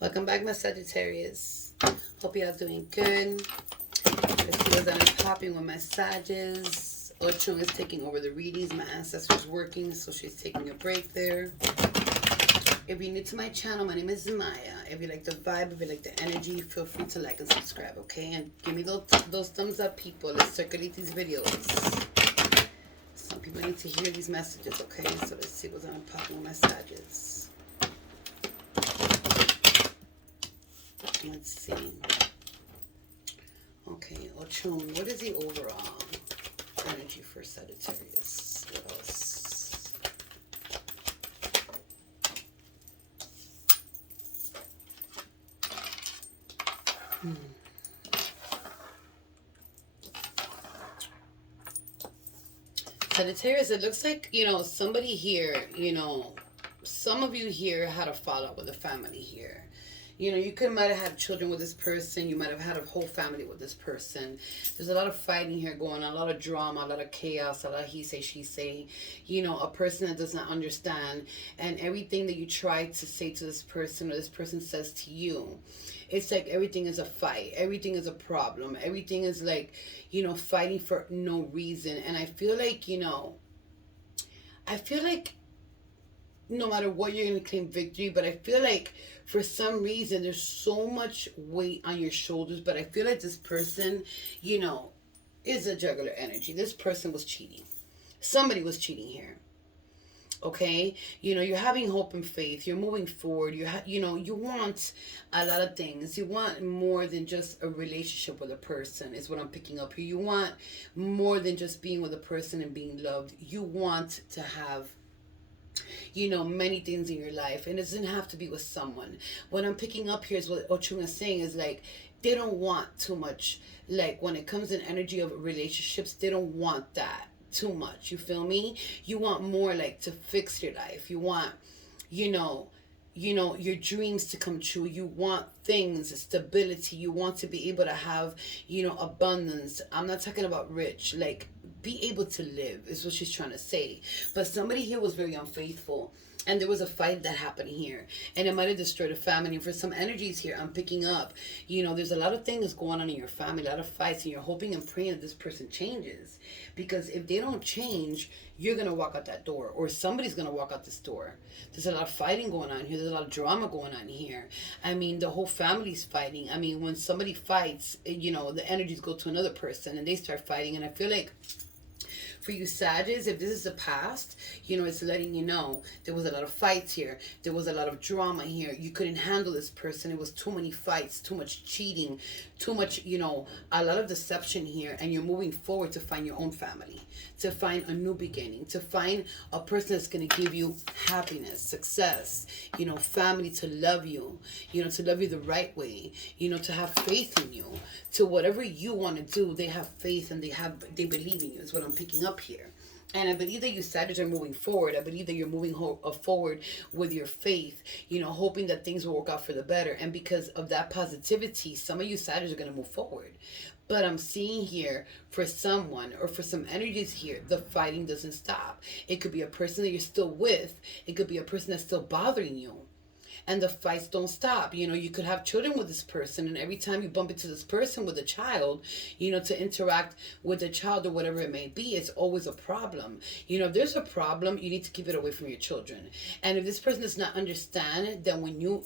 Welcome back, my Sagittarius. Hope y'all doing good. Let's see what's on and popping with my Sages. Ochung is taking over the readings. My ancestor's working, so she's taking a break there. If you're new to my channel, my name is Maya. If you like the vibe, if you like the energy, feel free to like and subscribe, okay? And give me those thumbs up, people. Let's circulate these videos. Some people need to hear these messages, okay? So let's see what's on and popping with my Sages. Let's see. Okay, Ochun, what is the overall energy for Sagittarius? What else? Sagittarius, it looks like, somebody here, some of you here had a fallout with the family here. You might have had children with this person. You might have had a whole family with this person. There's a lot of fighting here going on, a lot of drama, a lot of chaos, a lot of he say, she say. A person that does not understand. And everything that you try to say to this person or this person says to you, it's like everything is a fight. Everything is a problem. Everything is like, fighting for no reason. And I feel like, no matter what, you're going to claim victory, but I feel like for some reason there's so much weight on your shoulders, but I feel like this person, is a juggler energy. This person was cheating. Somebody was cheating here. Okay, you're having hope and faith. You're moving forward. You want a lot of things. You want more than just a relationship with a person, is what I'm picking up here. You want more than just being with a person and being loved. You want to have many things in your life, and it doesn't have to be with someone. What I'm picking up here is what Ochung is saying is like, they don't want too much. Like when it comes in energy of relationships, they don't want that too much. You feel me? You want more, like, to fix your life. You want, your dreams to come true. You want things, stability. You want to be able to have, abundance. I'm not talking about rich, like, be able to live is what she's trying to say. But somebody here was very unfaithful, and there was a fight that happened here, and it might have destroyed a family. And for some energies here, I'm picking up, there's a lot of things going on in your family, a lot of fights, and you're hoping and praying that this person changes. Because if they don't change, you're going to walk out that door, or somebody's going to walk out this door. There's a lot of fighting going on here. There's a lot of drama going on here. I mean, the whole family's fighting. I mean, when somebody fights, the energies go to another person, and they start fighting. And I feel like for you Sages, if this is the past, it's letting you know there was a lot of fights here. There was a lot of drama here. You couldn't handle this person. It was too many fights, too much cheating, too much, a lot of deception here. And you're moving forward to find your own family, to find a new beginning, to find a person that's going to give you happiness, success, family to love you, to love you the right way, to have faith in you, to whatever you want to do. They have faith and they believe in you is what I'm picking up here. And I believe that you Sagittarius are moving forward. I believe that you're moving forward with your faith, hoping that things will work out for the better. And because of that positivity, some of you Sagittarius are going to move forward. But I'm seeing here for someone or for some energies here, the fighting doesn't stop. It could be a person that you're still with. It could be a person that's still bothering you. And the fights don't stop. You could have children with this person, and every time you bump into this person with a child, to interact with the child or whatever it may be, it's always a problem. If there's a problem, you need to keep it away from your children. And if this person does not understand, then when you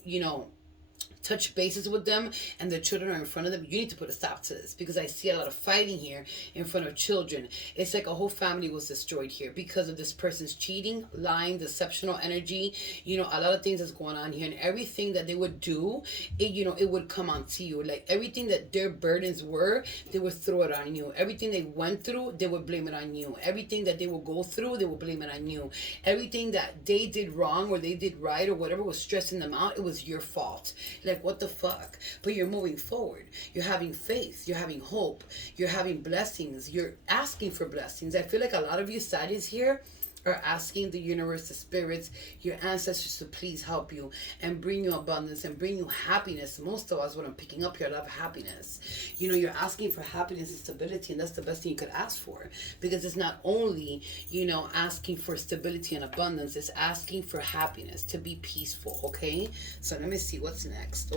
touch bases with them and their children are in front of them, you need to put a stop to this, because I see a lot of fighting here in front of children. It's like a whole family was destroyed here because of this person's cheating, lying, deceptional energy, a lot of things that's going on here. And everything that they would do, it would come onto you. Like everything that their burdens were, they would throw it on you. Everything they went through, they would blame it on you. Everything that they would go through, they would blame it on you. Everything that they did wrong or they did right or whatever was stressing them out, it was your fault. Like, what the fuck? But you're moving forward. You're having faith. You're having hope. You're having blessings. You're asking for blessings. I feel like a lot of you Sagittarius here are asking the universe, the spirits, your ancestors to please help you and bring you abundance and bring you happiness. Most of us, what I'm picking up here, love happiness. You know, you're asking for happiness and stability, and that's the best thing you could ask for, because it's not only, you know, asking for stability and abundance, it's asking for happiness, to be peaceful. Okay, so let me see what's next.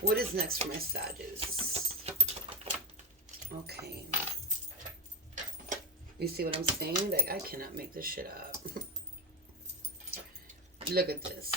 What is next for my Sagittarius? Okay. You see what I'm saying? Like, I cannot make this shit up. Look at this.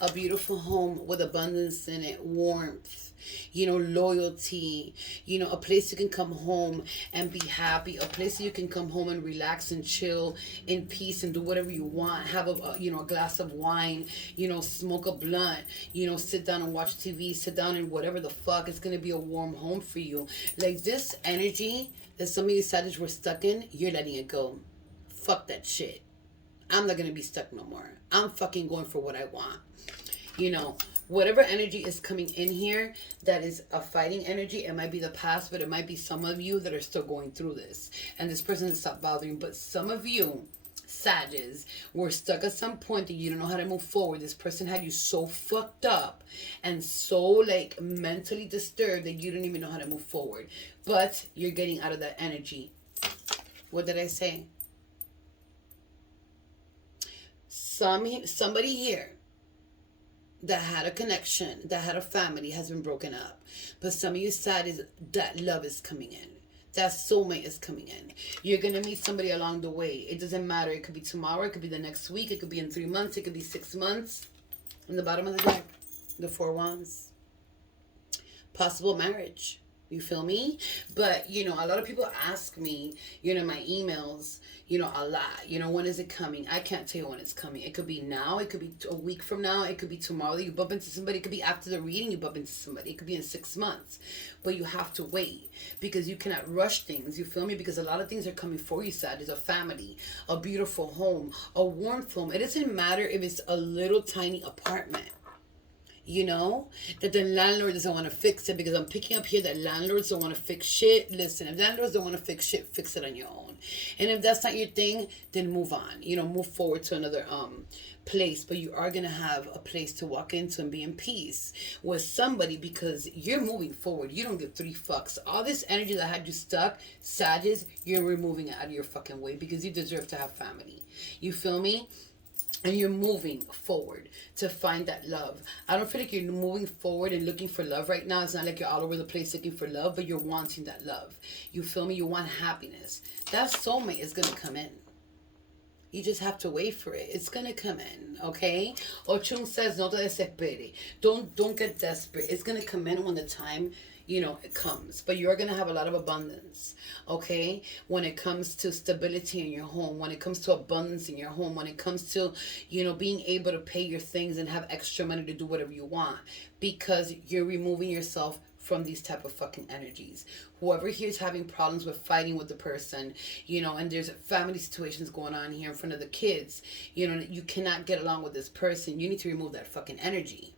A beautiful home with abundance in it, warmth, you know, loyalty, you know, a place you can come home and be happy, a place you can come home and relax and chill in peace and do whatever you want, have a you know, a glass of wine, you know, smoke a blunt, you know, sit down and watch TV, sit down and whatever the fuck. It's going to be a warm home for you. Like, this energy that some of you Sagittarius were stuck in, you're letting it go. Fuck that shit. I'm not going to be stuck no more. I'm fucking going for what I want. You know, whatever energy is coming in here that is a fighting energy, it might be the past, but it might be some of you that are still going through this. And this person has stopped bothering. But some of you, Sagittarius, were stuck at some point that you don't know how to move forward. This person had you so fucked up and so, like, mentally disturbed that you don't even know how to move forward. But you're getting out of that energy. What did I say? Somebody here that had a connection, that had a family, has been broken up. But some of you Sagittarius, that love is coming in. That soulmate is coming in. You're going to meet somebody along the way. It doesn't matter. It could be tomorrow. It could be the next week. It could be in 3 months. It could be 6 months. In the bottom of the deck, the 4 wands. Possible marriage. You feel me? But, you know, a lot of people ask me, you know, my emails, you know, a lot. You know, when is it coming? I can't tell you when it's coming. It could be now. It could be a week from now. It could be tomorrow that you bump into somebody. It could be after the reading you bump into somebody. It could be in 6 months. But you have to wait, because you cannot rush things. You feel me? Because a lot of things are coming for you, Sagittarius. A family, a beautiful home, a warm home. It doesn't matter if it's a little tiny apartment. You know, that the landlord doesn't want to fix it, because I'm picking up here that landlords don't want to fix shit. Listen, if landlords don't want to fix shit, fix it on your own. And if that's not your thing, then move on. You know, move forward to another place. But you are going to have a place to walk into and be in peace with somebody, because you're moving forward. You don't give 3 fucks. All this energy that had you stuck, Sagittarius, you're removing it out of your fucking way, because you deserve to have family. You feel me? And you're moving forward to find that love. I don't feel like you're moving forward and looking for love right now. It's not like you're all over the place looking for love, but you're wanting that love. You feel me? You want happiness. That soulmate is going to come in. You just have to wait for it. It's going to come in, okay? Ochun says, no te desespere. Don't get desperate. It's going to come in when the time, you know, it comes. But you're going to have a lot of abundance, okay? When it comes to stability in your home, when it comes to abundance in your home, when it comes to, you know, being able to pay your things and have extra money to do whatever you want, because you're removing yourself from these type of fucking energies. Whoever here is having problems with fighting with the person, you know, and there's family situations going on here in front of the kids, you know, you cannot get along with this person, you need to remove that fucking energy,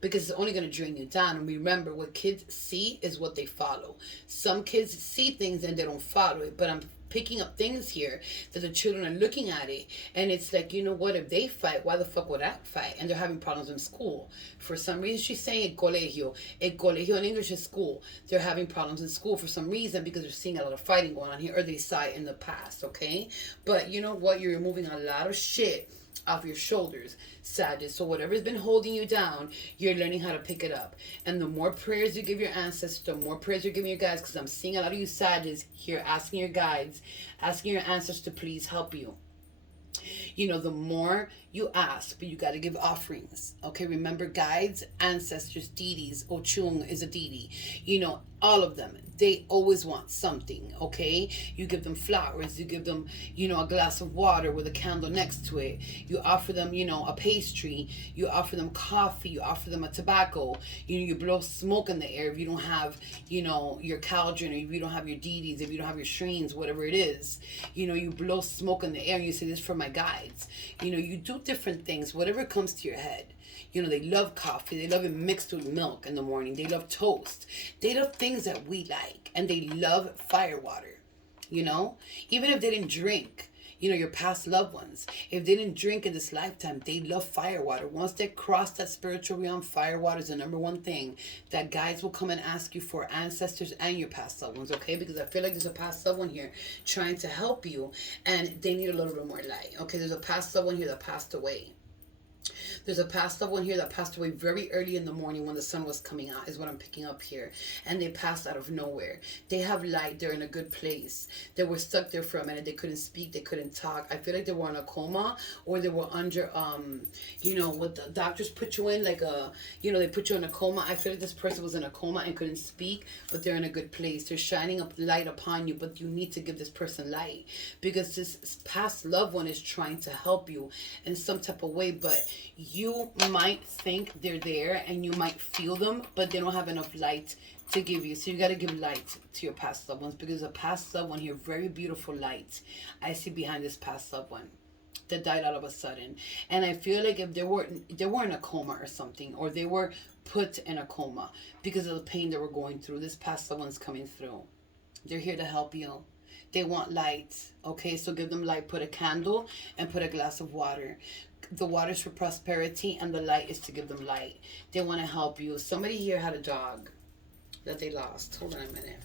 because it's only going to drain you down. And remember, what kids see is what they follow. Some kids see things and they don't follow it, but I'm picking up things here that the children are looking at it, and it's like, you know what, if they fight, why the fuck would I fight? And they're having problems in school. For some reason, she's saying colegio in English is school. They're having problems in school for some reason, because they're seeing a lot of fighting going on here, or they saw it in the past, okay? But you know what, you're removing a lot of shit off your shoulders, Sagittarius. So whatever's been holding you down, you're learning how to pick it up. And the more prayers you give your ancestors, the more prayers you're giving your guides, because I'm seeing a lot of you Sagittarius here asking your guides, asking your ancestors to please help you. You know, the more you ask, but you got to give offerings. Okay, remember, guides, ancestors, deities, Ochung is a deity. You know, all of them, they always want something, okay? You give them flowers, you give them, you know, a glass of water with a candle next to it. You offer them, you know, a pastry. You offer them coffee. You offer them a tobacco. You know, you blow smoke in the air if you don't have, you know, your cauldron, or if you don't have your deities, if you don't have your shrines, whatever it is. You know, you blow smoke in the air and you say, this is for my guides. You know, you do different things, whatever comes to your head. You know, they love coffee. They love it mixed with milk in the morning. They love toast. They love things that we like. And they love fire water. you know? Even if they didn't drink, you know, your past loved ones, if they didn't drink in this lifetime, they love fire water. Once they cross that spiritual realm, fire water is the number one thing that guides will come and ask you for, ancestors and your past loved ones, okay? Because I feel like there's a past loved one here trying to help you, and they need a little bit more light, okay? There's a past loved one here that passed away. There's a past loved one here that passed away very early in the morning when the sun was coming out, is what I'm picking up here. And they passed out of nowhere. They have light. They're in a good place. They were stuck there for a minute. They couldn't speak. They couldn't talk. I feel like they were in a coma, or they were under, you know, what the doctors put you in, like a, you know, they put you in a coma. I feel like this person was in a coma and couldn't speak, but they're in a good place. They're shining up light upon you, but you need to give this person light, because this past loved one is trying to help you in some type of way, but you might think they're there and you might feel them, but they don't have enough light to give you. So you got to give light to your past loved ones, because a past loved one here, very beautiful light I see behind this past loved one that died all of a sudden. And I feel like if they were in a coma or something, or they were put in a coma because of the pain they were going through, this past loved one's coming through. They're here to help you. They want light, okay? So give them light. Put a candle and put a glass of water. The water is for prosperity, and the light is to give them light. They want to help you. Somebody here had a dog that they lost. Hold on a minute.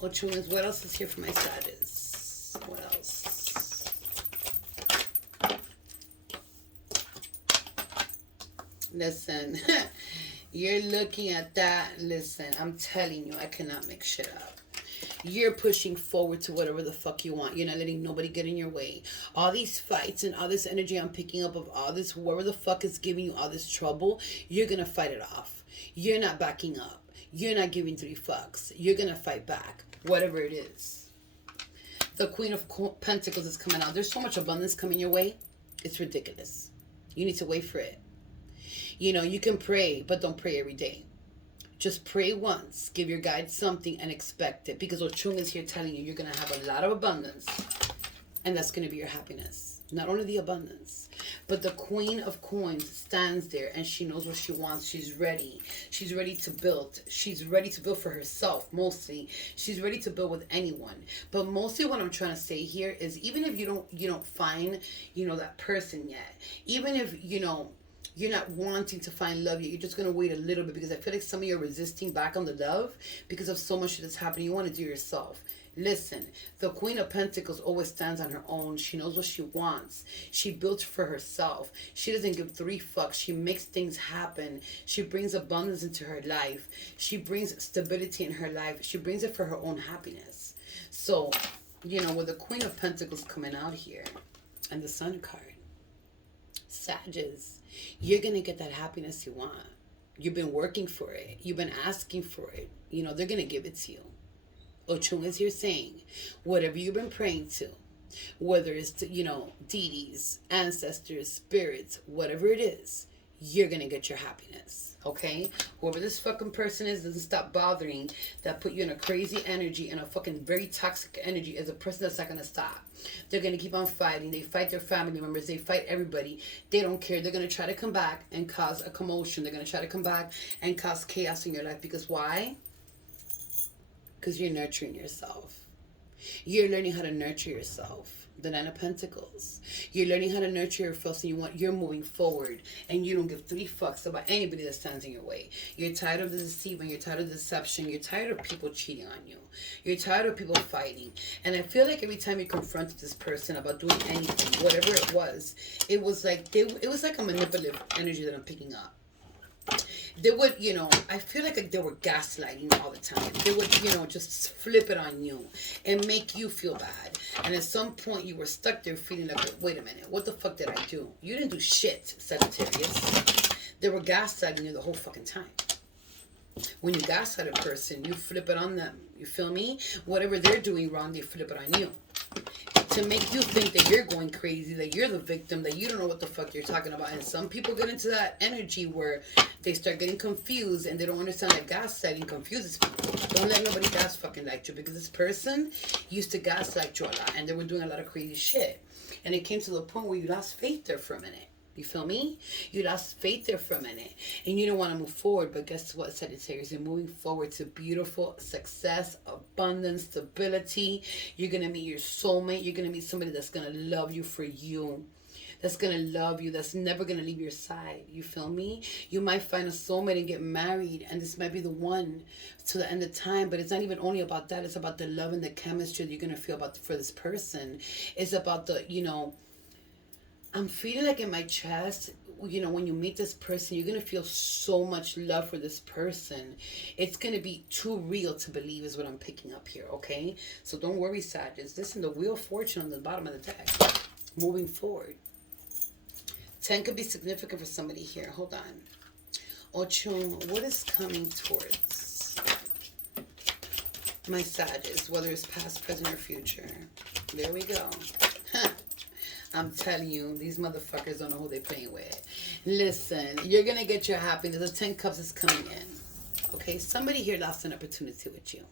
Oh, Chunas, what else is here for my Sagittarius? What else? Listen, you're looking at that. Listen, I'm telling you, I cannot make shit up. You're pushing forward to whatever the fuck you want. You're not letting nobody get in your way. All these fights and all this energy I'm picking up of all this, whoever the fuck is giving you all this trouble, you're going to fight it off. You're not backing up. You're not giving 3 fucks. You're going to fight back, whatever it is. The Queen of Pentacles is coming out. There's so much abundance coming your way. It's ridiculous. You need to wait for it. You know, you can pray, but don't pray every day. Just pray once, give your guide something, and expect it. Because Ochung is here telling you you're going to have a lot of abundance. And that's going to be your happiness. Not only the abundance, but the Queen of Coins stands there and she knows what she wants. She's ready. She's ready to build. She's ready to build for herself, mostly. She's ready to build with anyone. But mostly what I'm trying to say here is, even if you don't find, you know, that person yet. Even if, you know, you're not wanting to find love yet, you're just going to wait a little bit, because I feel like some of you are resisting back on the love because of so much that's happening. You want to do yourself. Listen, the Queen of Pentacles always stands on her own. She knows what she wants. She built for herself. She doesn't give 3 fucks. She makes things happen. She brings abundance into her life. She brings stability in her life. She brings it for her own happiness. So, you know, with the Queen of Pentacles coming out here and the Sun card, Sagittarius, you're going to get that happiness you want. You've been working for it. You've been asking for it. You know, they're going to give it to you. Ochung is here saying, whatever you've been praying to, whether it's to, you know, deities, ancestors, spirits, whatever it is, you're going to get your happiness. Okay? Whoever this fucking person is doesn't stop bothering, that put you in a crazy energy and a fucking very toxic energy, as a person that's not going to stop. They're going to keep on fighting. They fight their family members. They fight everybody. They don't care. They're going to try to come back and cause a commotion. They're going to try to come back and cause chaos in your life. Because why? Because you're nurturing yourself. You're learning how to nurture yourself. The 9 of Pentacles. You're learning how to nurture yourself, and you're moving forward, and you don't give 3 fucks about anybody that stands in your way. You're tired of the deceiving. You're tired of deception. You're tired of people cheating on you. You're tired of people fighting. And I feel like every time you confronted this person about doing anything, whatever it was like a manipulative energy that I'm picking up. They would, you know, I feel like they were gaslighting all the time. They would, you know, just flip it on you and make you feel bad. And at some point you were stuck there feeling like, wait a minute, what the fuck did I do? You didn't do shit, Sagittarius. They were gaslighting you the whole fucking time. When you gaslight a person, you flip it on them. You feel me? Whatever they're doing wrong, they flip it on you. To make you think that you're going crazy, that you're the victim, that you don't know what the fuck you're talking about. And some people get into that energy where they start getting confused and they don't understand that gaslighting confuses people. Don't let nobody gas fucking light you, because this person used to gaslight you a lot and they were doing a lot of crazy shit. And it came to the point where you lost faith there for a minute. You feel me? You lost faith there for a minute and you don't want to move forward. But guess what, Sagittarius? You're moving forward to beautiful success, abundance, stability. You're going to meet your soulmate. You're going to meet somebody that's going to love you for you. That's going to love you. That's never going to leave your side. You feel me? You might find a soulmate and get married. And this might be the one to the end of time. But it's not even only about that. It's about the love and the chemistry that you're going to feel about for this person. It's about the, I'm feeling like in my chest, when you meet this person, you're going to feel so much love for this person. It's going to be too real to believe is what I'm picking up here, okay? So don't worry, Sagittarius. Listen, the Wheel of Fortune on the bottom of the deck. Moving forward. 10 could be significant for somebody here. Hold on. Ocho, what is coming towards my Sagittarius, whether it's past, present, or future? There we go. Huh. I'm telling you, these motherfuckers don't know who they're playing with. Listen, you're going to get your happiness. The 10 Cups is coming in. Okay? Somebody here lost an opportunity with you.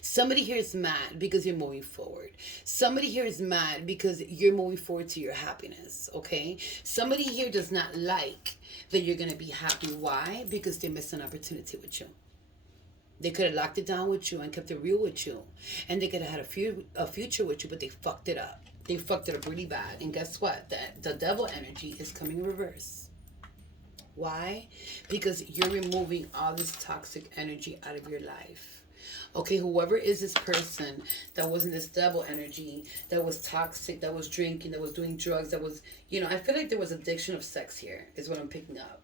Somebody here is mad because you're moving forward. Somebody here is mad because you're moving forward to your happiness. Okay? Somebody here does not like that you're going to be happy. Why? Because they missed an opportunity with you. They could have locked it down with you and kept it real with you. And they could have had a future with you, but they fucked it up. They fucked it up really bad. And guess what? The devil energy is coming in reverse. Why? Because you're removing all this toxic energy out of your life. Okay, whoever is this person that was in this devil energy, that was toxic, that was drinking, that was doing drugs, that was, I feel like there was addiction of sex here, is what I'm picking up.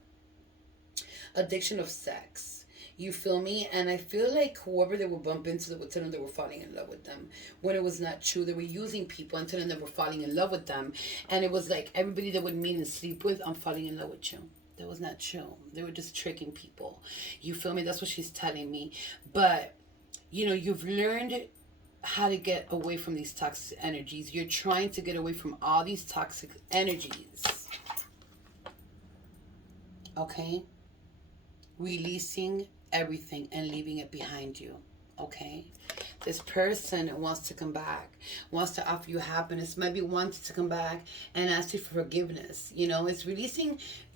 Addiction of sex. You feel me? And I feel like whoever they would bump into, they would tell them they were falling in love with them. When it was not true. They were using people and telling them they were falling in love with them. And it was like everybody they would meet and sleep with, I'm falling in love with you. That was not true. They were just tricking people. You feel me? That's what she's telling me. But, you've learned how to get away from these toxic energies. You're trying to get away from all these toxic energies. Okay? Releasing everything and leaving it behind you. Okay? This person wants to come back, wants to offer you happiness, maybe wants to come back and ask you for forgiveness. It's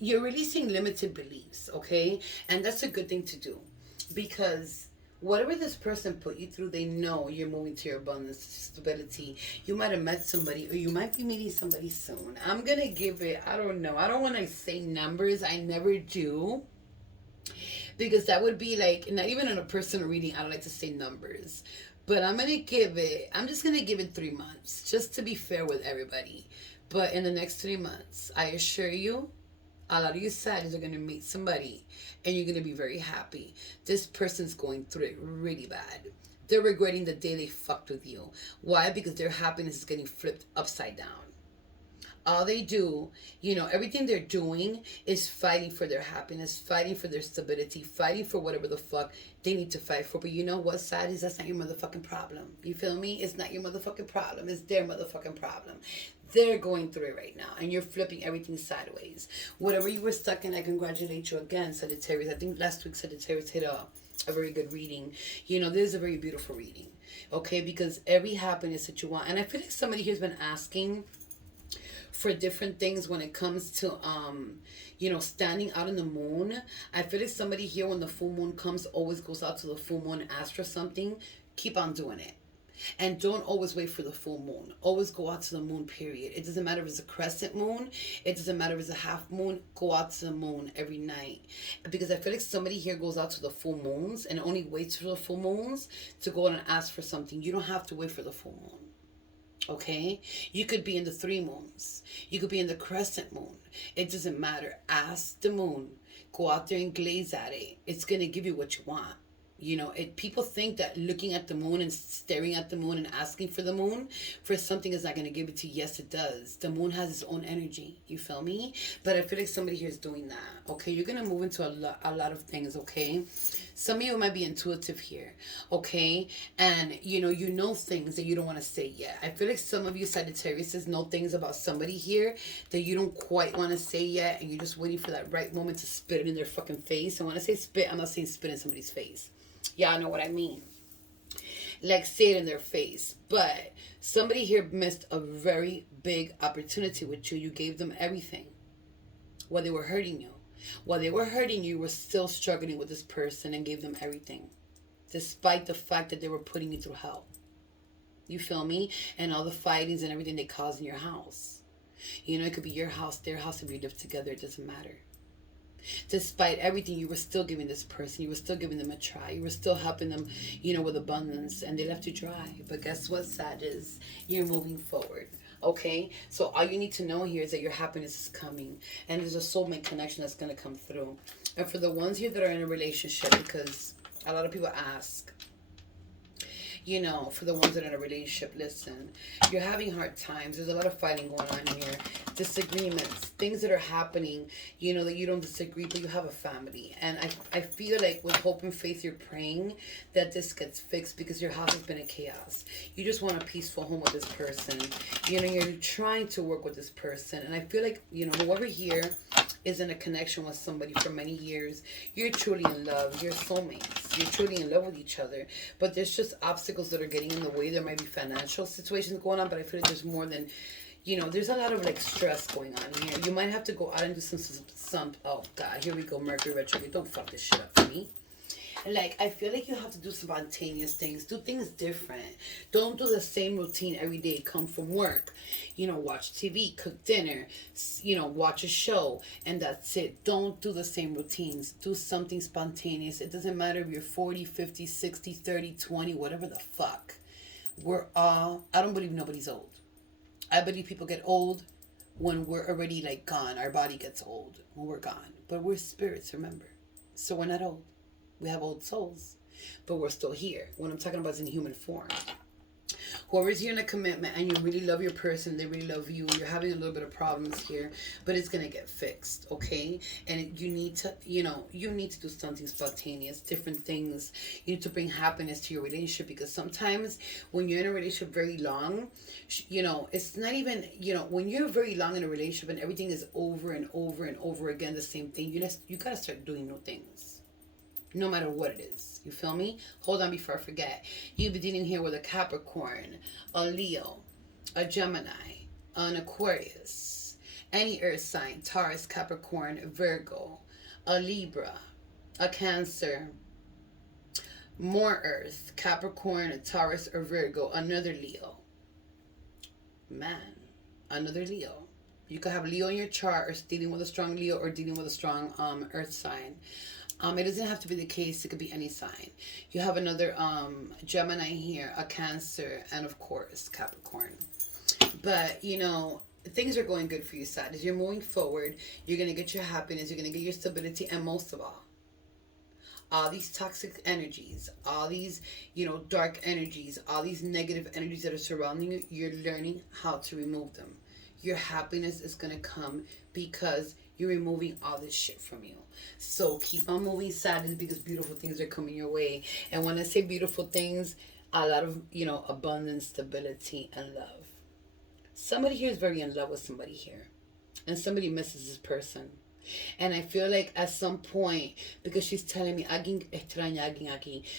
you're releasing limited beliefs, okay? And that's a good thing to do, because whatever this person put you through, they know you're moving to your abundance, stability. You might have met somebody, or you might be meeting somebody soon. I'm gonna give it, I don't know, I don't want to say numbers, I never do. Because that would be like, not even in a personal reading, I don't like to say numbers. But I'm just going to give it 3 months. Just to be fair with everybody. But in the next 3 months, I assure you, a lot of you Sagittarius are going to meet somebody. And you're going to be very happy. This person's going through it really bad. They're regretting the day they fucked with you. Why? Because their happiness is getting flipped upside down. All they do, everything they're doing is fighting for their happiness, fighting for their stability, fighting for whatever the fuck they need to fight for. But you know what, Sagittarius? That's not your motherfucking problem. You feel me? It's not your motherfucking problem. It's their motherfucking problem. They're going through it right now, and you're flipping everything sideways. Whatever you were stuck in, I congratulate you again, Sagittarius. I think last week Sagittarius hit a very good reading. This is a very beautiful reading, okay? Because every happiness that you want, and I feel like somebody here's been asking for different things when it comes to standing out in the moon. I feel like somebody here, when the full moon comes, always goes out to the full moon and asks for something. Keep on doing it. And don't always wait for the full moon. Always go out to the moon, period. It doesn't matter if it's a crescent moon. It doesn't matter if it's a half moon. Go out to the moon every night. Because I feel like somebody here goes out to the full moons and only waits for the full moons to go out and ask for something. You don't have to wait for the full moon. Okay? You could be in the 3 moons. You could be in the crescent moon. It doesn't matter. Ask the moon. Go out there and glaze at it. It's going to give you what you want. People think that looking at the moon and staring at the moon and asking for the moon for something is not going to give it to you. Yes, it does. The moon has its own energy. You feel me? But I feel like somebody here is doing that. Okay? You're going to move into a lot of things, okay? Some of you might be intuitive here, okay? And, you know things that you don't want to say yet. I feel like some of you Sagittarius know things about somebody here that you don't quite want to say yet, and you're just waiting for that right moment to spit it in their fucking face. And when I say spit, I'm not saying spit in somebody's face. Y'all know what I mean. Like, say it in their face. But somebody here missed a very big opportunity with you. You gave them everything. while they were hurting you. While they were hurting you, you were still struggling with this person and gave them everything, despite the fact that they were putting you through hell. You feel me? And all the fightings and everything they cause in your house. You know, it could be your house, their house, if you live together, it doesn't matter. Despite everything, you were still giving this person, you were still giving them a try, you were still helping them, you know, with abundance, and they left you dry. But guess what, Sagittarius? You're moving forward. Okay, so all you need to know here is that your happiness is coming, and there's a soulmate connection that's going to come through. And for the ones here that are in a relationship, because a lot of people ask, you know, for the ones that are in a relationship, listen, you're having hard times. There's a lot of fighting going on here. Disagreements, things that are happening, you know, that you don't disagree, but you have a family. And I feel like with hope and faith, you're praying that this gets fixed because your house has been a chaos. You just want a peaceful home with this person. You know, you're trying to work with this person. And I feel like, you know, whoever here is in a connection with somebody for many years, you're truly in love. You're soulmates. You're truly in love with each other. But there's just obstacles that are getting in the way. There might be financial situations going on, but I feel like there's more than, you know, there's a lot of like stress going on here. You might have to go out and do some oh God, here we go, Mercury retrograde. Don't fuck this shit up for me. Like, I feel like you have to do spontaneous things. Do things different. Don't do the same routine every day. Come from work, you know, watch TV, cook dinner, you know, watch a show, and that's it. Don't do the same routines. Do something spontaneous. It doesn't matter if you're 40, 50, 60, 30, 20, whatever the fuck. We're all, I don't believe nobody's old. I believe people get old when we're already like gone. Our body gets old when we're gone. But we're spirits, remember. So we're not old. We have old souls, but we're still here. What I'm talking about is in human form. Whoever's here in a commitment and you really love your person, they really love you, you're having a little bit of problems here, but it's going to get fixed, okay? And you need to, you know, you need to do something spontaneous, different things. You need to bring happiness to your relationship, because sometimes when you're in a relationship very long, you know, it's not even, you know, when you're very long in a relationship and everything is over and over and over again, the same thing, you got to start doing new things. No matter what it is. You feel me? Hold on before I forget. You'll be dealing here with a Capricorn, a Leo, a Gemini, an Aquarius, any earth sign, Taurus, Capricorn, Virgo, a Libra, a Cancer, more earth, Capricorn, Taurus, or Virgo, another Leo. Man, another Leo. You could have Leo in your chart, or dealing with a strong Leo, or dealing with a strong earth sign. It doesn't have to be the case. It could be any sign. You have another Gemini here, a Cancer, and of course, Capricorn. But, you know, things are going good for you, Sagittarius. You're moving forward. You're going to get your happiness. You're going to get your stability. And most of all these toxic energies, all these, you know, dark energies, all these negative energies that are surrounding you, you're learning how to remove them. Your happiness is going to come because you're removing all this shit from you. So keep on moving, Sagittarius, because beautiful things are coming your way. And when I say beautiful things, a lot of, you know, abundance, stability, and love. Somebody here is very in love with somebody here. And somebody misses this person. And I feel like at some point, because she's telling me,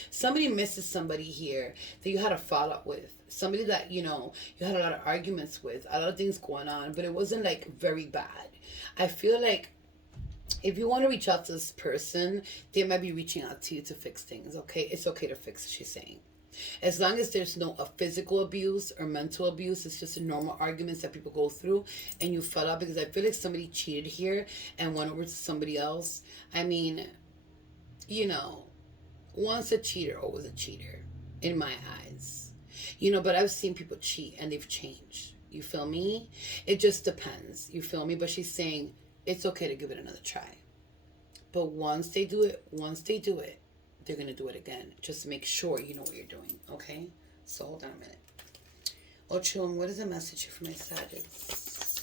somebody misses somebody here that you had a fallout with. Somebody that, you know, you had a lot of arguments with. A lot of things going on. But it wasn't like very bad. I feel like if you want to reach out to this person, they might be reaching out to you to fix things, okay? It's okay to fix, she's saying. As long as there's no physical abuse or mental abuse, it's just normal arguments that people go through, and you fell out, because I feel like somebody cheated here and went over to somebody else. I mean, you know, once a cheater, always a cheater, in my eyes. You know, but I've seen people cheat and they've changed. You feel me? It just depends. You feel me? But she's saying it's okay to give it another try. But once they do it, they're going to do it again. Just make sure you know what you're doing, okay? So hold on a minute. Ochun, what is the message for my Sagittarius?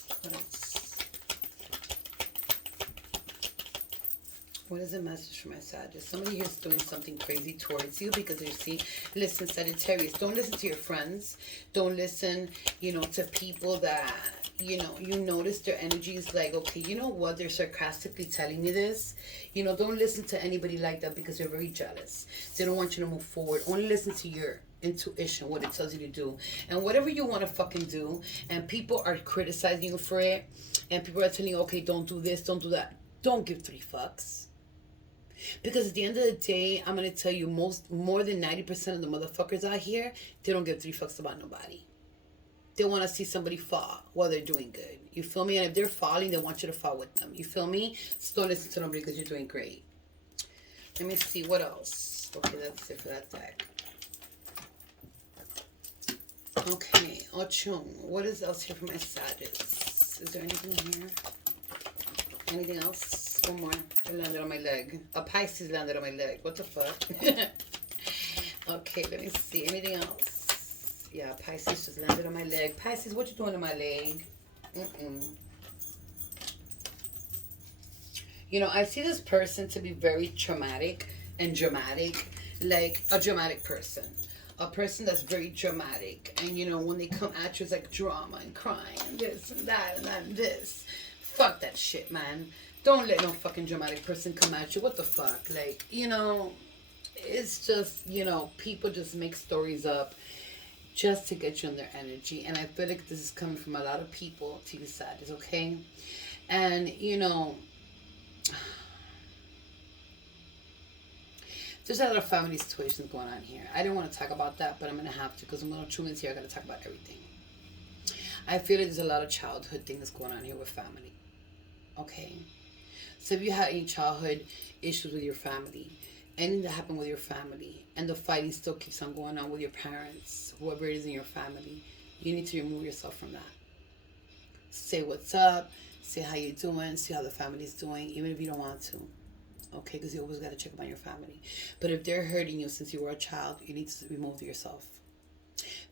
What is the message for my Sagittarius? Somebody here is doing something crazy towards you because you see, listen, Sagittarius, don't listen to your friends. Don't listen, you know, to people that, you know, you notice their energy is like, okay, you know what? They're sarcastically telling you this. You know, don't listen to anybody like that because they're very jealous. They don't want you to move forward. Only listen to your intuition, what it tells you to do. And whatever you want to fucking do, and people are criticizing you for it, and people are telling you, okay, don't do this, don't do that. Don't give 3 fucks. Because at the end of the day, I'm going to tell you, more than 90% of the motherfuckers out here, they don't give 3 fucks about nobody. They want to see somebody fall while they're doing good. You feel me? And if they're falling, they want you to fall with them. You feel me? So don't listen to nobody because you're doing great. Let me see. What else? Okay, that's it for that deck. Okay, Ochung. What is else here for my Sagittarius? Is there anything here? Anything else? One more. It landed on my leg. A Pisces landed on my leg. What the fuck? Okay, let me see. Anything else? Yeah, Pisces just landed on my leg. Pisces, what you doing on my leg? You know, I see this person to be very traumatic and dramatic. Like a dramatic person. A person that's very dramatic. And, you know, when they come at you, it's like drama and crying and this and that and that and this. Fuck that shit, man. Don't let no fucking dramatic person come at you. What the fuck? Like, you know, it's just, you know, people just make stories up just to get you in their energy. And I feel like this is coming from a lot of people to you, Sagittarius, okay? And, you know, there's a lot of family situations going on here. I didn't want to talk about that, but I'm going to have to because I'm going to Truman's here. I got to talk about everything. I feel like there's a lot of childhood things going on here with family. Okay? So if you had any childhood issues with your family, anything that happened with your family, and the fighting still keeps on going on with your parents, whoever it is in your family, you need to remove yourself from that. Say what's up, say how you're doing, see how the family's doing, even if you don't want to. Okay, because you always got to check up on your family. But if they're hurting you since you were a child, you need to remove yourself.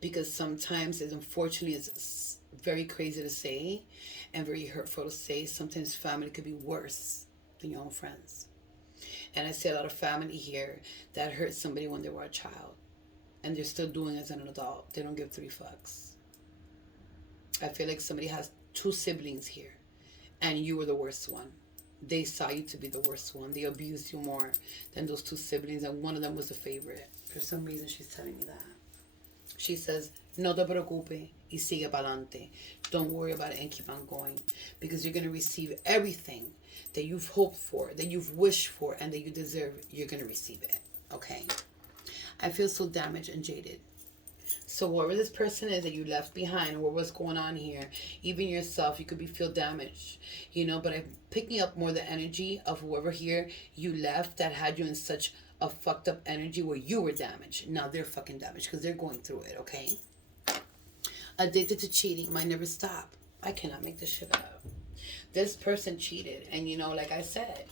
Because sometimes, unfortunately, it's very crazy to say and very hurtful to say. Sometimes family could be worse than your own friends. And I see a lot of family here that hurt somebody when they were a child. And they're still doing it as an adult. They don't give 3 fucks. I feel like somebody has 2 siblings here. And you were the worst one. They saw you to be the worst one. They abused you more than those 2 siblings. And one of them was the favorite. For some reason, she's telling me that. She says, no te preocupe y sigue pa'lante. Don't worry about it and keep on going. Because you're going to receive everything that you've hoped for, that you've wished for, and that you deserve. You're going to receive it. Okay? I feel so damaged and jaded. So whoever this person is that you left behind, or what's going on here, even yourself, you could feel damaged. You know, but I'm picking up more the energy of whoever here you left that had you in such a fucked up energy where you were damaged. Now they're fucking damaged because they're going through it, okay? Addicted to cheating might never stop. I cannot make this shit up. This person cheated, and you know, like I said,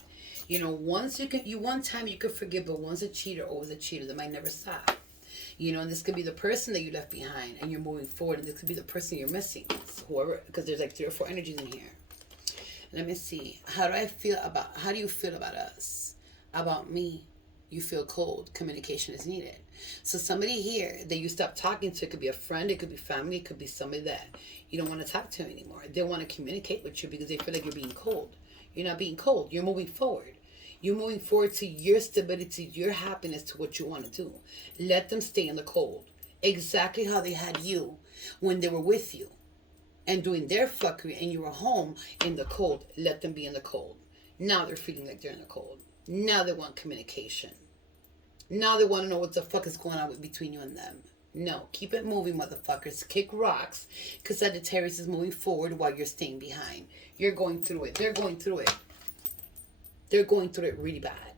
you know, once one time you could forgive, but once a cheater, always a cheater. That might never stop. You know, and this could be the person that you left behind, and you're moving forward, and this could be the person you're missing. So whoever, because there's like 3 or 4 energies in here. Let me see. How do you feel about us? About me? You feel cold. Communication is needed. So somebody here that you stop talking to, it could be a friend, it could be family, it could be somebody that you don't want to talk to anymore. They want to communicate with you because they feel like you're being cold. You're not being cold. You're moving forward. You're moving forward to your stability, your happiness, to what you want to do. Let them stay in the cold. Exactly how they had you when they were with you and doing their fuckery and you were home in the cold. Let them be in the cold. Now they're feeling like they're in the cold. Now they want communication. Now they want to know what the fuck is going on between you and them. No, keep it moving, motherfuckers. Kick rocks, because Sagittarius is moving forward while you're staying behind. You're going through it. They're going through it. They're going through it really bad.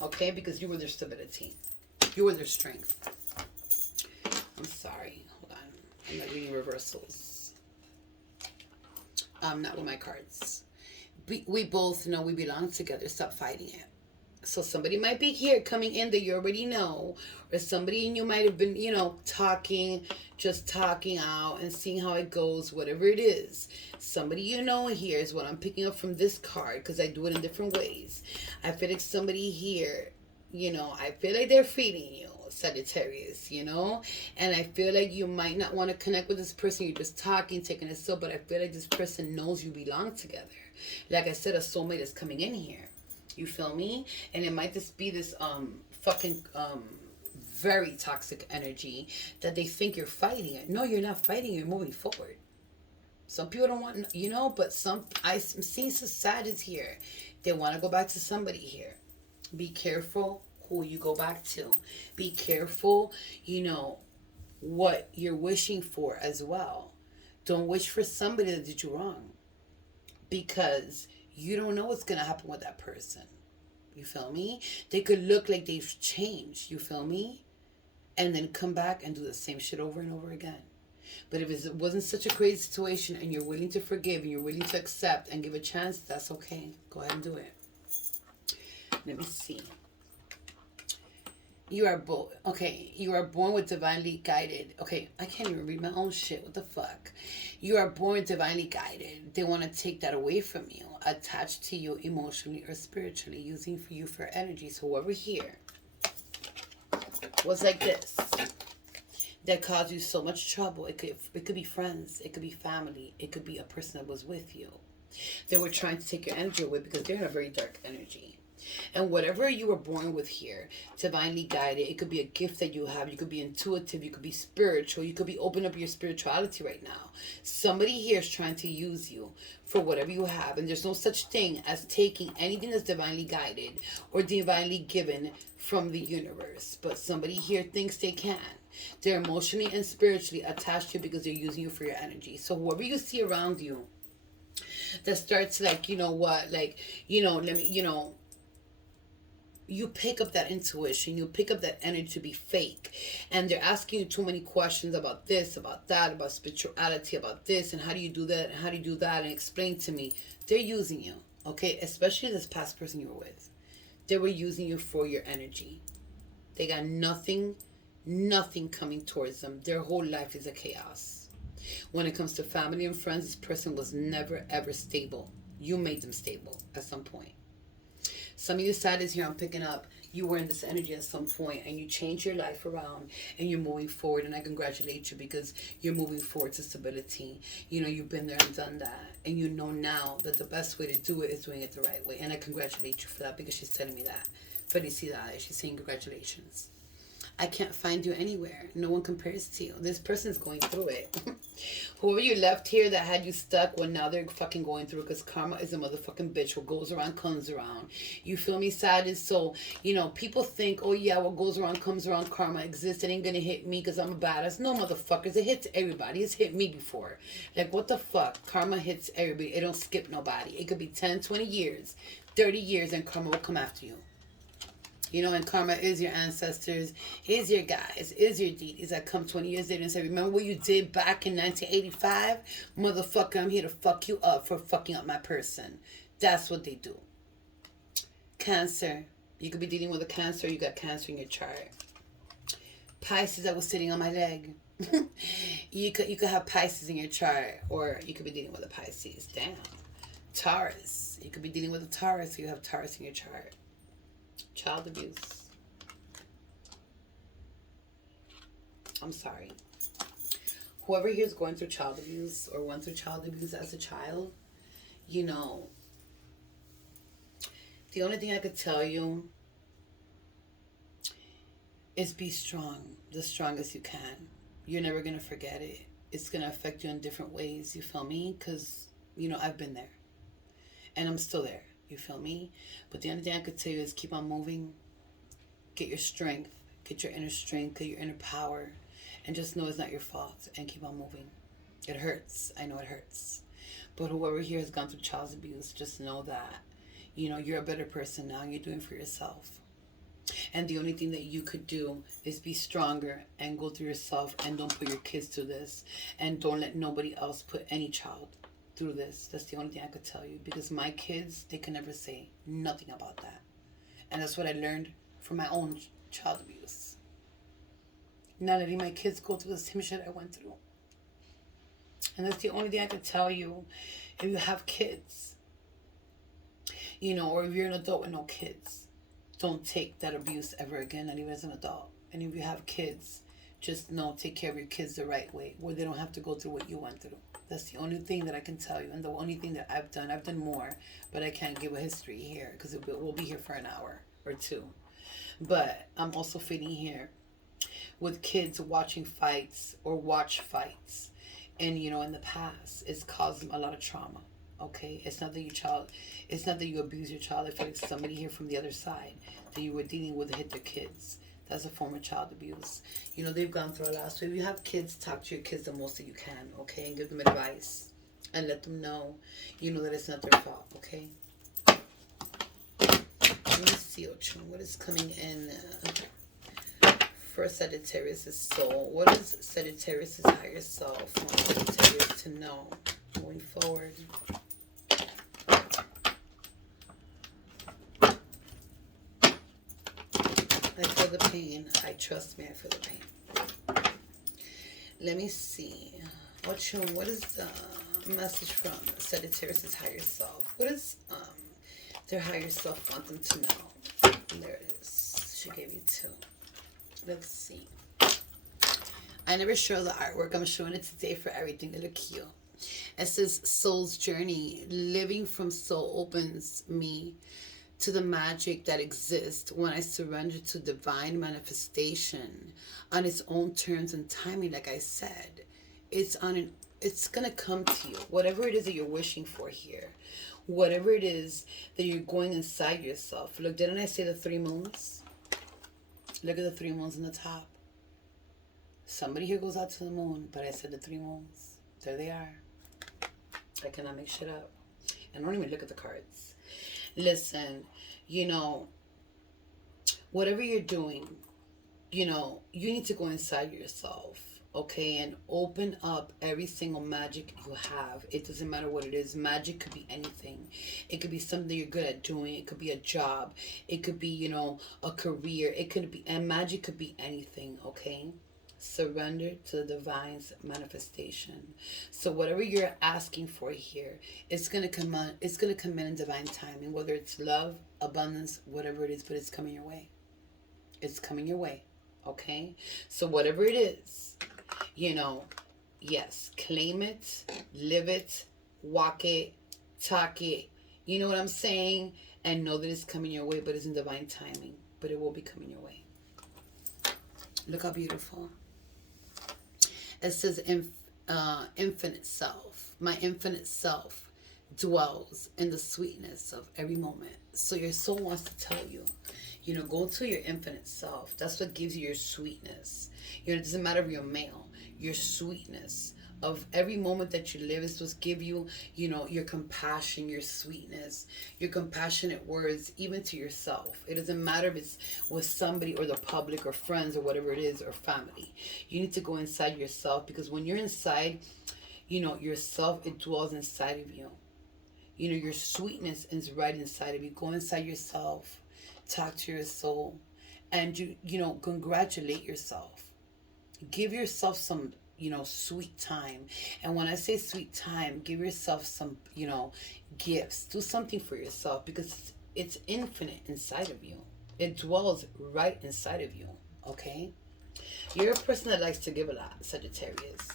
Okay? Because you were their stability. You were their strength. I'm sorry. Hold on. I'm not reading reversals. Not with my cards. We both know we belong together. Stop fighting it. So somebody might be here coming in that you already know, or somebody and you might have been, you know, just talking out and seeing how it goes, whatever it is. Somebody you know here is what I'm picking up from this card, because I do it in different ways. I feel like somebody here, you know, I feel like they're feeding you, Sagittarius, you know, and I feel like you might not want to connect with this person. You're just talking, taking it slow, but I feel like this person knows you belong together. Like I said, a soulmate is coming in here. You feel me? And it might just be this fucking very toxic energy that they think you're fighting it. No, you're not fighting, you're moving forward. Some people don't want, but I'm seeing societies here. They want to go back to somebody here. Be careful who you go back to. Be careful, what you're wishing for as well. Don't wish for somebody that did you wrong, because you don't know what's going to happen with that person. You feel me? They could look like they've changed. You feel me? And then come back and do the same shit over and over again. But if it wasn't such a crazy situation and you're willing to forgive and you're willing to accept and give a chance, that's okay. Go ahead and do it. Let me see. You are born with divinely guided. Okay, I can't even read my own shit. What the fuck? You are born divinely guided. They want to take that away from you, attached to you emotionally or spiritually, using you for energy. So whoever here was like this, that caused you so much trouble. It could be friends. It could be family. It could be a person that was with you. They were trying to take your energy away because they're in a very dark energy. And whatever you were born with here, divinely guided, it could be a gift that you have. You could be intuitive. You could be spiritual. You could be open up your spirituality right now. Somebody here is trying to use you for whatever you have. And there's no such thing as taking anything that's divinely guided or divinely given from the universe. But somebody here thinks they can. They're emotionally and spiritually attached to you because they're using you for your energy. So whoever you see around you that starts like, you pick up that intuition, you pick up that energy to be fake, and they're asking you too many questions about this, about that, about spirituality, about this, and how do you do that, and how do you do that, and explain to me. They're using you, okay? Especially this past person you were with. They were using you for your energy. They got nothing coming towards them. Their whole life is a chaos. When it comes to family and friends, this person was never ever stable. You made them stable at some point. Some of you Sagittarius here I'm picking up, you were in this energy at some point and you changed your life around and you're moving forward, and I congratulate you because you're moving forward to stability. You've been there and done that, and you know now that the best way to do it is doing it the right way, and I congratulate you for that because she's telling me that. Felicidades, she's saying congratulations. I can't find you anywhere. No one compares to you. This person's going through it. Whoever you left here that had you stuck, well, now they're fucking going through it, because karma is a motherfucking bitch. What goes around comes around. You feel me, Sagittarius? So, people think, oh yeah, what goes around comes around, karma exists. It ain't gonna hit me because I'm a badass. No, motherfuckers. It hits everybody. It's hit me before. Like, what the fuck? Karma hits everybody. It don't skip nobody. It could be 10, 20 years, 30 years, and karma will come after you. And karma is your ancestors, is your guys, is your deities that come 20 years later and say, remember what you did back in 1985? Motherfucker, I'm here to fuck you up for fucking up my person. That's what they do. Cancer. You could be dealing with a Cancer. You got Cancer in your chart. Pisces, that was sitting on my leg. You could have Pisces in your chart, or you could be dealing with a Pisces. Damn. Taurus. You could be dealing with a Taurus, so you have Taurus in your chart. Child abuse. I'm sorry. Whoever here is going through child abuse or went through child abuse as a child, the only thing I could tell you is be strong, the strongest you can. You're never going to forget it. It's going to affect you in different ways, you feel me? Because, I've been there. And I'm still there. You feel me? But the only thing I could tell you is keep on moving. Get your strength. Get your inner strength. Get your inner power. And just know it's not your fault. And keep on moving. It hurts. I know it hurts. But whoever here has gone through child abuse, just know that, you're a better person now. You're doing it for yourself. And the only thing that you could do is be stronger and go through yourself, and don't put your kids through this. And don't let nobody else put any child through this. That's the only thing I could tell you, because my kids, they can never say nothing about that. And that's what I learned from my own child abuse. Not letting my kids go through the same shit I went through. And that's the only thing I could tell you. If you have kids, or if you're an adult with no kids, don't take that abuse ever again, not even as an adult. And if you have kids, just take care of your kids the right way, where they don't have to go through what you went through. That's the only thing that I can tell you, and the only thing that I've done more, but I can't give a history here because we'll be here for an hour or two. But I'm also feeling here with kids watching fights or watch fights. And, in the past, it's caused them a lot of trauma. Okay? It's not that you abuse your child. I feel like somebody here from the other side that you were dealing with hit their kids. That's a form of child abuse. They've gone through a lot. So if you have kids, talk to your kids the most that you can, okay? And give them advice. And let them know, that it's not their fault, okay? Let me see, Ochun, what is coming in for Sagittarius' soul? What is Sagittarius' higher self want Sagittarius to know going forward? I feel the pain. Trust me, I feel the pain. Let me see. What is the message from Sagittarius' higher self? What does their higher self want them to know? There it is. She gave you 2. Let's see. I never show the artwork. I'm showing it today for everything to look cute. It says soul's journey. Living from soul opens me to the magic that exists when I surrender to divine manifestation on its own terms and timing. Like I said, it's gonna come to you. Whatever it is that you're wishing for here, whatever it is that you're going inside yourself. Look, didn't I say the 3 moons? Look at the 3 moons in the top. Somebody here goes out to the moon, but I said the 3 moons. There they are. I cannot make shit up. I don't even look at the cards. Listen, whatever you're doing, you need to go inside yourself, okay, and open up every single magic you have. It doesn't matter what it is. Magic could be anything. It could be something you're good at doing. It could be a job. It could be, a career. And magic could be anything, okay? Surrender to the divine's manifestation. So whatever you're asking for here, it's gonna come on. It's gonna come in divine timing. Whether it's love, abundance, whatever it is, but it's coming your way. It's coming your way. Okay. So whatever it is, yes, claim it, live it, walk it, talk it. You know what I'm saying? And know that it's coming your way, but it's in divine timing. But it will be coming your way. Look how beautiful. It says infinite self. My infinite self dwells in the sweetness of every moment. So your soul wants to tell you, go to your infinite self. That's what gives you your sweetness. It doesn't matter if you're male. Your sweetness of every moment that you live is what give you, your compassion, your sweetness, your compassionate words, even to yourself. It doesn't matter if it's with somebody or the public or friends or whatever it is or family. You need to go inside yourself, because when you're inside, yourself, it dwells inside of you. Your sweetness is right inside of you. Go inside yourself, talk to your soul, and congratulate yourself. Give yourself some sweet time. And when I say sweet time, give yourself some gifts. Do something for yourself, because it's infinite inside of you. It dwells right inside of you. Okay, you're a person that likes to give a lot, Sagittarius.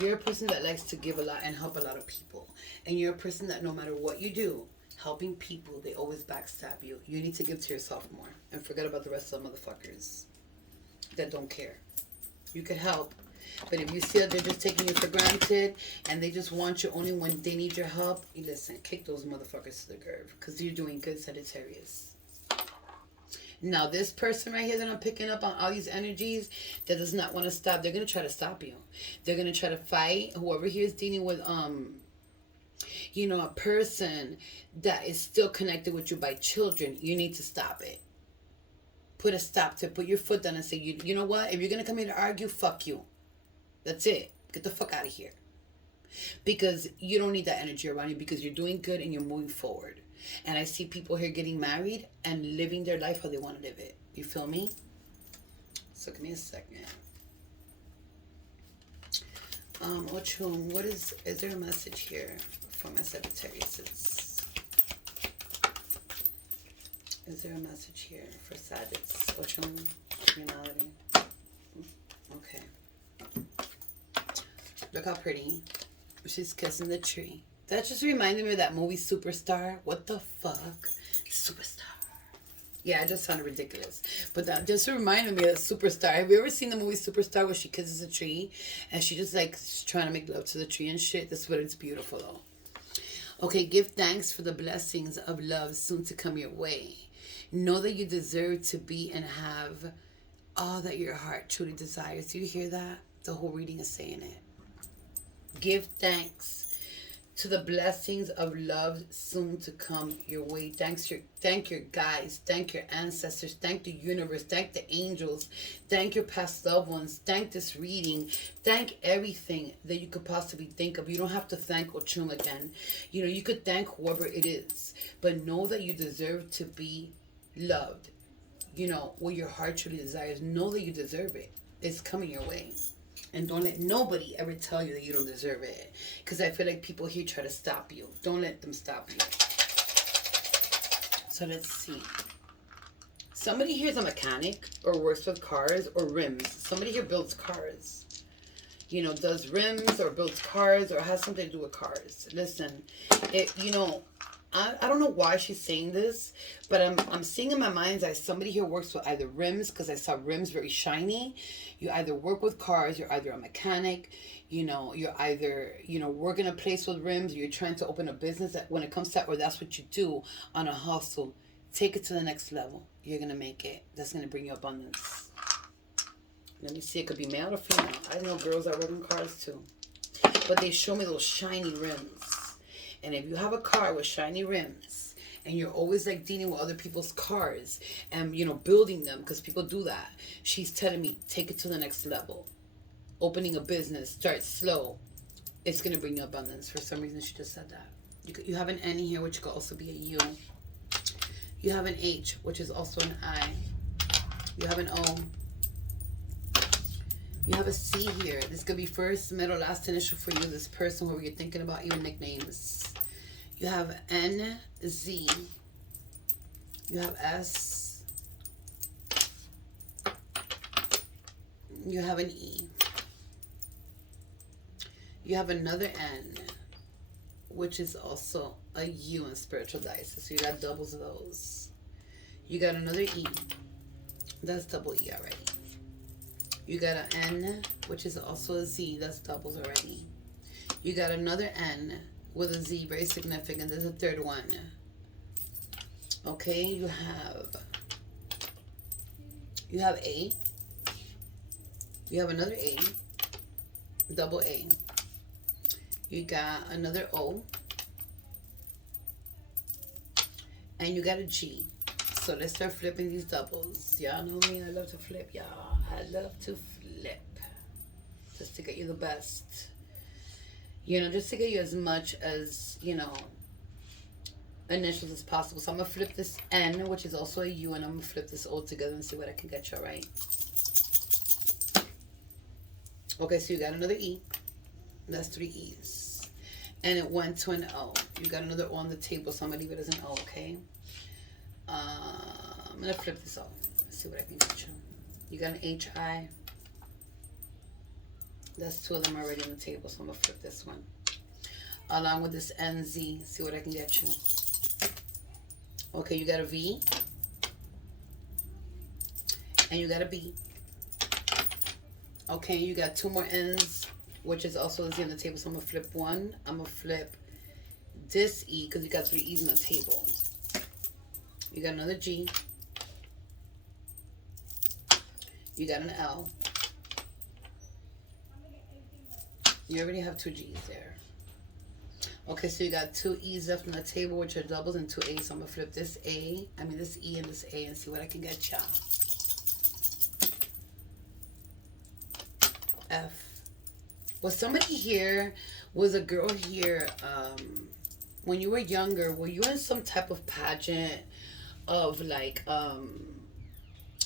You're a person that likes to give a lot and help a lot of people. And you're a person that no matter what you do, helping people, they always backstab you. You need to give to yourself more and forget about the rest of the motherfuckers that don't care. You could help, but if you see that they're just taking you for granted and they just want you only when they need your help, you listen, kick those motherfuckers to the curb, because you're doing good, Sagittarius. Now, this person right here that I'm picking up on all these energies that does not want to stop, they're going to try to stop you. They're going to try to fight. Whoever here is dealing with, a person that is still connected with you by children, you need to stop it. Put a stop to it. Put your foot down and say, you know what? If you're going to come here to argue, fuck you. That's it. Get the fuck out of here. Because you don't need that energy around you, because you're doing good and you're moving forward. And I see people here getting married and living their life how they want to live it. You feel me? So give me a second. Ochun, is there a message here for my Sagittarius? Is there a message here for Sagittarius? Ochun, reality. Okay. Look how pretty. She's kissing the tree. That just reminded me of that movie Superstar. What the fuck? Superstar. Yeah, it just sounded ridiculous. But that just reminded me of Superstar. Have you ever seen the movie Superstar where she kisses a tree and she just like trying to make love to the tree and shit? That's what it's beautiful though. Okay, give thanks for the blessings of love soon to come your way. Know that you deserve to be and have all that your heart truly desires. Do you hear that? The whole reading is saying it. Give thanks to the blessings of love soon to come your way. Thank your guides, thank your ancestors, thank the universe, thank the angels, thank your past loved ones, thank this reading, thank everything that you could possibly think of. You don't have to thank Ochum again. You know, you could thank whoever it is, but know that you deserve to be loved. You know, what your heart truly desires. Know that you deserve it. It's coming your way. And don't let nobody ever tell you that you don't deserve it. Because I feel like people here try to stop you. Don't let them stop you. So let's see. Somebody here is a mechanic or works with cars or rims. Somebody here builds cars. You know, does rims or builds cars or has something to do with cars. Listen, I don't know why she's saying this, but I'm seeing in my mind's eye somebody here works with either rims, because I saw rims very shiny. You either work with cars, you're either a mechanic, you're either, working a place with rims, or you're trying to open a business. That when it comes to that, or that's what you do on a hustle. Take it to the next level. You're going to make it. That's going to bring you abundance. Let me see. It could be male or female. I know girls that work in cars too. But they show me those shiny rims. And if you have a car with shiny rims and you're always like dealing with other people's cars and, building them, because people do that, she's telling me, take it to the next level. Opening a business, start slow. It's going to bring you abundance. For some reason, she just said that. You have an N here, which could also be a U. You have an H, which is also an I. You have an O. You have a C here. This could be first, middle, last initial for you. This person, whoever you're thinking about, even nicknames. You have N, Z. You have S. You have an E. You have another N, which is also a U in spiritual dice. So you got doubles of those. You got another E. That's double E already. You got an N, which is also a Z. That's doubles already. You got another N with a Z, very significant. There's a third one. Okay, you have A. You have another A. Double A. You got another O. And you got a G. So let's start flipping these doubles. Y'all know me, I love to flip, y'all. I love to flip. Just to get you the best. Just to get you as much as, initials as possible. So I'm going to flip this N, which is also a U, and I'm going to flip this O together and see what I can get you, right? Okay, so you got another E. That's 3 E's. And it went to an O. You got another O on the table, so I'm going to leave it as an O, okay? I'm going to flip this O. Let's see what I can get you. You got an H-I. That's 2 of them already on the table, so I'm going to flip this one. Along with this NZ, see what I can get you. Okay, you got a V. And you got a B. Okay, you got 2 more N's, which is also a Z on the table, so I'm going to flip one. I'm going to flip this E, because you got 3 E's on the table. You got another G. You got an L. You already have 2 G's there. Okay, so you got 2 E's left on the table, which are doubles, and 2 A's. So I'm going to flip this E and this A, and see what I can get y'all. F. Well, somebody here was a girl here, when you were younger, were you in some type of pageant of like,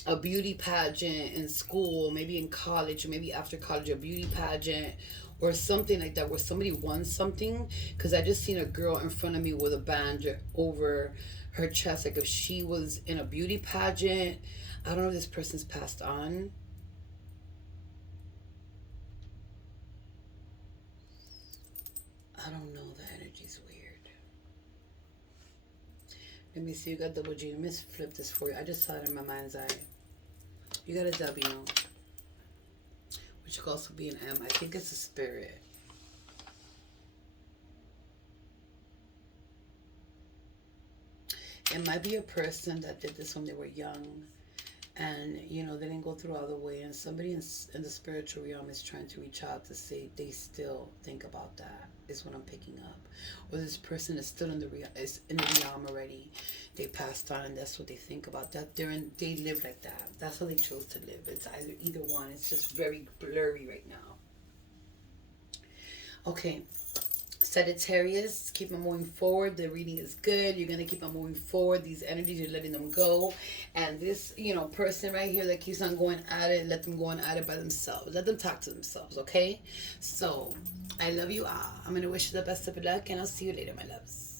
a beauty pageant in school, maybe in college, or maybe after college, a beauty pageant or something like that, where somebody won something? Because I just seen a girl in front of me with a band over her chest, like if she was in a beauty pageant. I don't know if this person's passed on. I don't know, the energy's weird. Let me see. You got double G. Let me flip this for you. I just saw it in my mind's eye. You got a W, which could also be an M. I think it's a spirit. It might be a person that did this when they were young, and they didn't go through all the way, and somebody in the spiritual realm is trying to reach out to say they still think about that, is what I'm picking up. Or this person is still in the realm already. They passed on, and that's what they think about. That they live like that. That's how they chose to live. It's either one. It's just very blurry right now. Okay. Sagittarius, keep on moving forward. The reading is good. You're going to keep on moving forward. These energies, you're letting them go. And this, person right here that keeps on going at it, let them go on at it by themselves. Let them talk to themselves, okay? So, I love you all. I'm going to wish you the best of luck, and I'll see you later, my loves.